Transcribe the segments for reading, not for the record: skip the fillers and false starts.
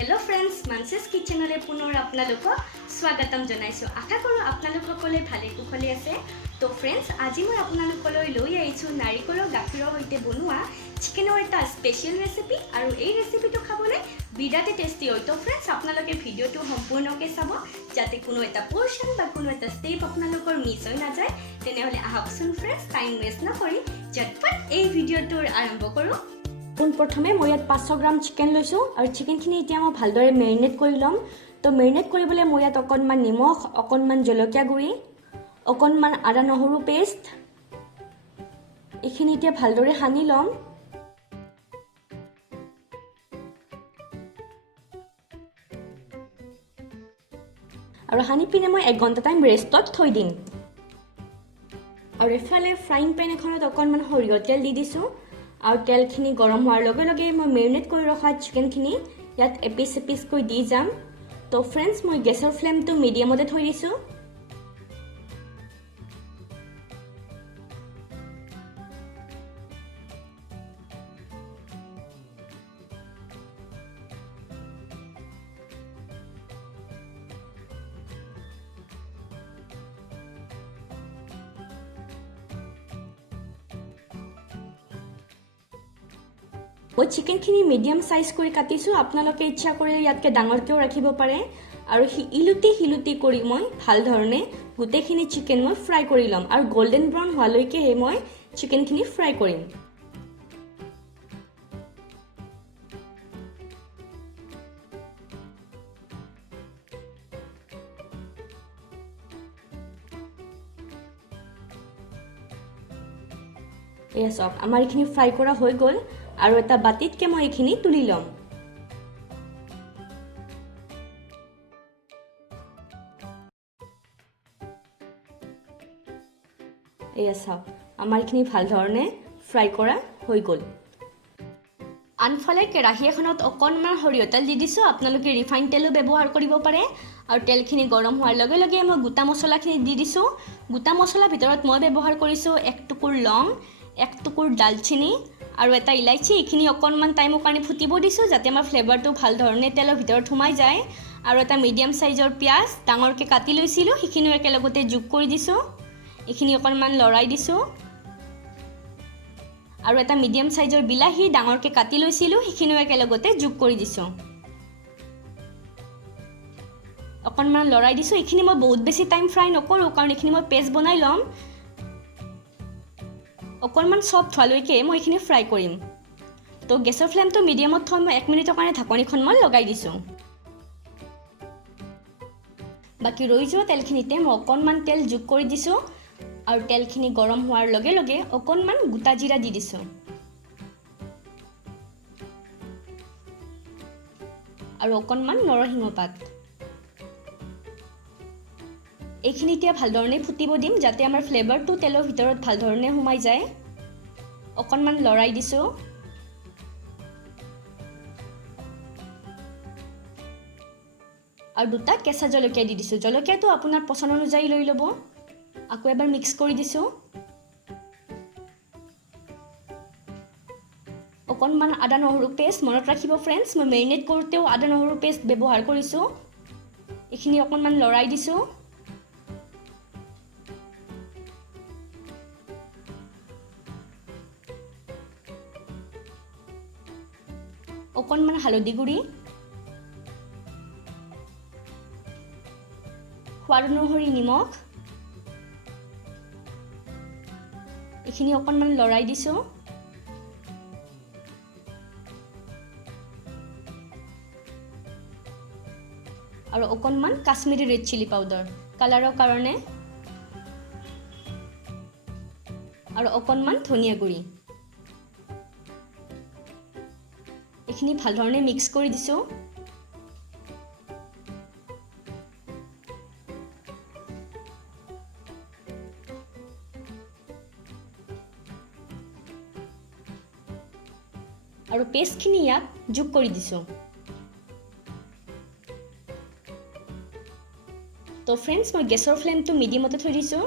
hello friends मानसेस किचनले पुनर आपनालोকক स्वागतम जनाइছো आशा करू आपनालोक সকলে ভালে কুশলে আছে তো फ्रेंड्स আজি মই आपनालोकলৈ লৈ আহিছো নাৰিকলৰ গাখীৰৰ হৈতে বনোৱা চিকেনৰ এটা স্পেশাল ৰেচিপি আৰু এই ৰেচিপিটো খাবলৈ বিৰাটে টেস্টি হয় তো फ्रेंड्स आपनालोকে ভিডিওটো সম্পূৰ্ণকৈ চাব যাতে কোনো এটা পোৰশন বা কোনো এটা স্টেপ आपनालोকৰ মিছ হৈ নাযায় তেনেহলে আহকচোন फ्रेंड्स টাইম ওয়েস্ট নকৰি ঝটপট এই ভিডিওটোৰ আৰম্ভ কৰো प्रथमे मैं इतना 500 ग्राम चिकेन लैसो और चिकेनखिनि इतना मैं भालदरे मेरिनेट कर लम तो मेरिनेट কৰিবলৈ मैं इतना अकणमान निमख अकणमान जलकिया गुड़ी अकणमान आदा নহৰু पेस्ट এইখিনি इतना भालदरे सानी लम और सानी पिने मैं 1 घंटा टाइम रेस्टत थई दिम और एफाले फ्राइंग पैन एखনত अकणमान सरियह तेल दी दिसो और तेलखिनि गरम होৱাৰ লগে লগে মই মেৰিনেট কৰি ৰখা চিকেনখিনি ইয়াত এপিস এপিস কৈ দি যাম তো फ्रेंड्स মই গেছৰ ফ্লেমটো মিডিয়ামতে থৈ দিছো মই চিকেনখিনি মিডিয়াম সাইজ কৰি কাটিছো আপোনালোকে ইচ্ছা কৰিলে ইয়াতকে ডাঙৰকেও ৰাখিব পাৰে আৰু হিলুটি কৰি মই ভাল ধৰণে গুটেখিনি চিকেন মই ফ্ৰাই কৰি লম আৰু গোল্ডেন ব্ৰাউন হোৱালৈকে মই চিকেনখিনি ফ্ৰাই কৰিম এয়া সব আমাৰ এইখিনি ফ্ৰাই কৰা হৈ গল আৰু এটা বাটিতকে মই এইখিনি তুলি লম এয়া সব আমাৰ এইখিনি ভাল ধৰণে ফ্ৰাই কৰা হৈ গল আনফালে কেৰাহী এখনত অকণমান সৰিয়হ তেল দি দিছো আপোনালোকে ৰিফাইন তেলো ব্যৱহাৰ কৰিব পাৰে আৰু তেলখিনি গৰম হোৱাৰ লগে লগে মই গোটা মছলাখিনি দি দিছো গোটা মছলা ভিতৰত মই ব্যৱহাৰ কৰিছো এক টুকুৰ লং এক টুকুৰ দালচিনি আৰু এটা ইলাইচি এইখিনি অকণমান টাইমৰ কাৰণে ফুটিব দিছো যাতে আমাৰ ফ্লেভাৰটো ভাল ধৰণে তেলৰ ভিতৰত সোমাই যায় আৰু এটা মিডিয়াম সাইজৰ পিয়াজ ডাঙৰকৈ কাটি লৈছিলো সেইখিনি একেলগতে যোগ কৰি দিছো এইখিনি অকণমান লৰাই দিছো আৰু এটা মিডিয়াম সাইজৰ বিলাহী ডাঙৰকৈ কাটি লৈছিলো সেইখিনি একেলগতে যোগ কৰি দিছো অকণমান লৰাই দিছো এইখিনি মই বহুত বেছি টাইম ফ্ৰাই নকৰো কাৰণ এইখিনি মই পেষ্ট বনাই লম অকণমান সফট হোৱালৈকে মই এইখিনি ফ্ৰাই কৰিম তো গেছৰ ফ্লেমটো মিডিয়ামত থৈ মই 1 মিনিটৰ কাৰণে ঢাকনিখন মই লগাই দিছো বাকি ৰৈ যোৱা তেলখিনিতে মই অকণমান তেল যোগ কৰি দিছো আৰু তেলখিনি গৰম হোৱাৰ লগে লগে অকণমান গোটা জিৰা দি দিছো আৰু অকণমান নৰসিংহ পাত এইখিনি এতিয়া ভাল ধৰণে ফুটিব দিম যাতে আমাৰ ফ্লেভাৰটো তেলৰ ভিতৰত ভাল ধৰণে সোমাই যায় অকণমান লৰাই দিছো আৰু দুটা কেঁচা জলকীয়া দি দিছো জলকীয়াটো আপোনাৰ পছন্দ অনুযায়ী লৈ ল'ব আকৌ এবাৰ মিক্স কৰি দিছো অকণমান আদা নহৰু পেষ্ট মনত ৰাখিব फ्रेंड्स মই মেৰিনেট কৰোতেও আদা নহৰু পেষ্ট ব্যৱহাৰ কৰিছো এইখিনি অকণমান লৰাই দিছো অকণমান হালধি গুড়ি সোৱাদ অনুসৰি নিমখ এইখিনি অকণমান লৰাই দিছো আৰু অকণমান কাশ্মীৰী ৰেড চিলি পাউডাৰ কালাৰৰ কাৰণে আৰু অকণমান ধনিয়া গুড়ি এইখিনি ভাল ধৰণে মিক্স কৰি দিছো আৰু পেষ্টখিনি ইয়াত যোগ কৰি দিছো তো फ्रेंड्स মই গেছৰ ফ্লেমটো মিডিয়ামতে থৈ দিছো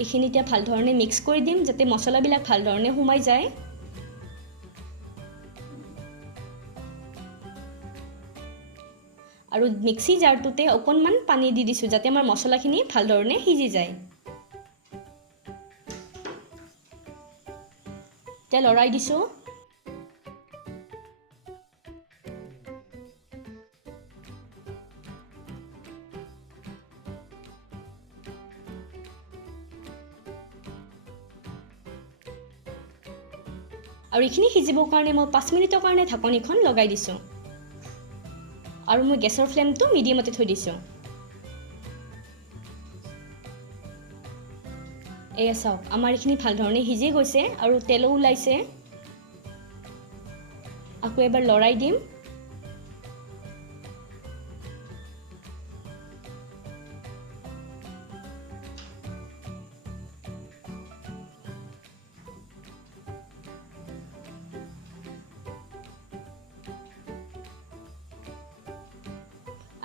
এইখিনি এতিয়া ভাল ধৰণে মিক্স কৰি দিম যাতে মছলাবিলাক ভাল ধৰণে সোমাই যায় আৰু মিক্সি জাৰটোতে অকণমান পানী দি দিছোঁ যাতে আমাৰ মছলাখিনি ভালদৰে সিজি যায় এতিয়া লৰাই দিছোঁ আৰু এইখিনি সিজিবৰ কাৰণে মই 5 মিনিটৰ কাৰণে ঢাকনিখন লগাই দিছোঁ আৰু মই গেছৰ ফ্লেমটো মিডিয়ামতে থৈ দিছোঁ এয়া চাওক আমাৰ এইখিনি ভালধৰণে সিজি গৈছে আৰু তেলো ওলাইছে আকৌ এবাৰ লৰাই দিম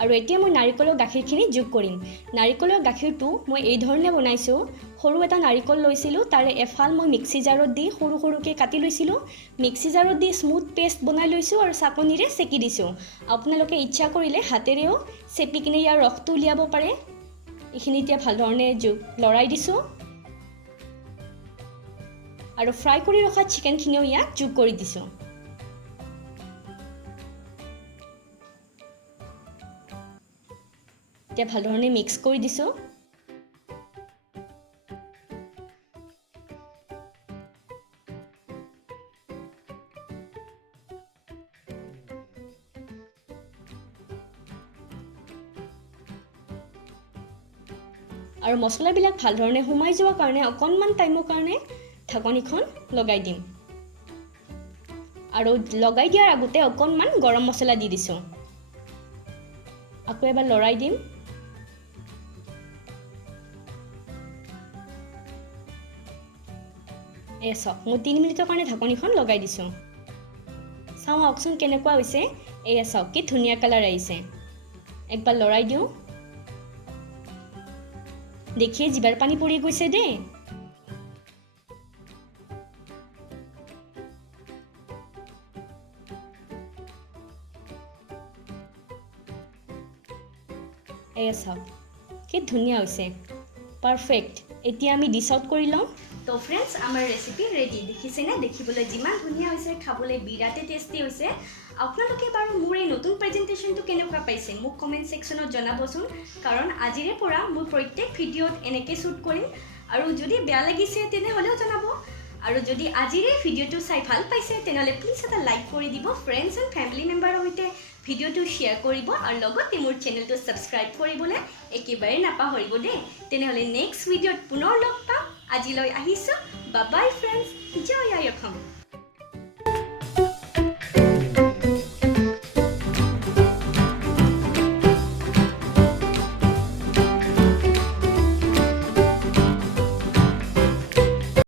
আৰু এতিয়া মই নাৰিকলৰ গাখীৰখিনি যোগ কৰিম নাৰিকলৰ গাখীৰটো মই এই ধৰণে বনাইছোঁ সৰু এটা নাৰিকল লৈছিলোঁ তাৰে এফাল মই মিক্সি জাৰত দি সৰু সৰুকৈ কাটি লৈছিলোঁ মিক্সি জাৰত দি স্মুথ পেষ্ট বনাই লৈছোঁ আৰু চাকনিৰে চেকি দিছোঁ আপোনালোকে ইচ্ছা কৰিলে হাতেৰেও চেপি কিনে ইয়াৰ ৰসটো উলিয়াব পাৰে এইখিনি এতিয়া ভালধৰণে লৰাই দিছোঁ আৰু ফ্ৰাই কৰি ৰখা চিকেনখিনিও ইয়াত যোগ কৰি দিছোঁ এতিয়া ভালধৰণে মিক্স কৰি দিছোঁ আৰু মছলাবিলাক ভালধৰণে সোমাই যোৱাৰ কাৰণে অকণমান টাইমৰ কাৰণে ঢাকনিখন লগাই দিম আৰু লগাই দিয়াৰ আগতে অকণমান গৰম মছলা দি দিছোঁ আকৌ এবাৰ লৰাই দিম এয়া চাওক মই 3 মিনিটৰ কাৰণে ঢাকনিখন লগাই দিছোঁ চাওঁ আহকচোন কেনেকুৱা হৈছে এয়া চাওক কি ধুনীয়া কালাৰ আহিছে একবাৰ লৰাই দিওঁ দেখিয়ে জিভাৰ পানী পৰি গৈছে দেই এয়া চাওক কি ধুনীয়া হৈছে পাৰফেক্ট এতিয়া আমি ডিছ আউট কৰি লওঁ তো ফ্ৰেণ্ডছ আমাৰ ৰেচিপি ৰেডি দেখিছেনে দেখিবলৈ যিমান ধুনীয়া হৈছে খাবলৈ বিৰাটে টেষ্টি হৈছে আপোনালোকে বাৰু মোৰ এই নতুন প্ৰেজেণ্টেশ্যনটো কেনেকুৱা পাইছে মোক কমেণ্ট ছেকশ্যনত জনাবচোন কাৰণ আজিৰে পৰা মই প্ৰত্যেক ভিডিঅ'ত এনেকৈ শ্বুট কৰিম আৰু যদি বেয়া লাগিছে তেনেহ'লেও জনাব আৰু যদি আজিৰে ভিডিঅ'টো চাই ভাল পাইছে তেনেহ'লে প্লিজ এটা লাইক কৰি দিব ফ্ৰেণ্ডছ এণ্ড ফেমিলি মেম্বাৰৰ সৈতে ভিডিঅ'টো শ্বেয়াৰ কৰিব আৰু লগতে মোৰ চেনেলটো ছাবস্ক্ৰাইব কৰিবলৈ একেবাৰে নাপাহৰিব দেই তেনেহ'লে নেক্সট ভিডিঅ'ত পুনৰ লগ পাম আজিলৈ আহিছোঁ বাই বাই ফ্ৰেণ্ডছ জয় আই অসম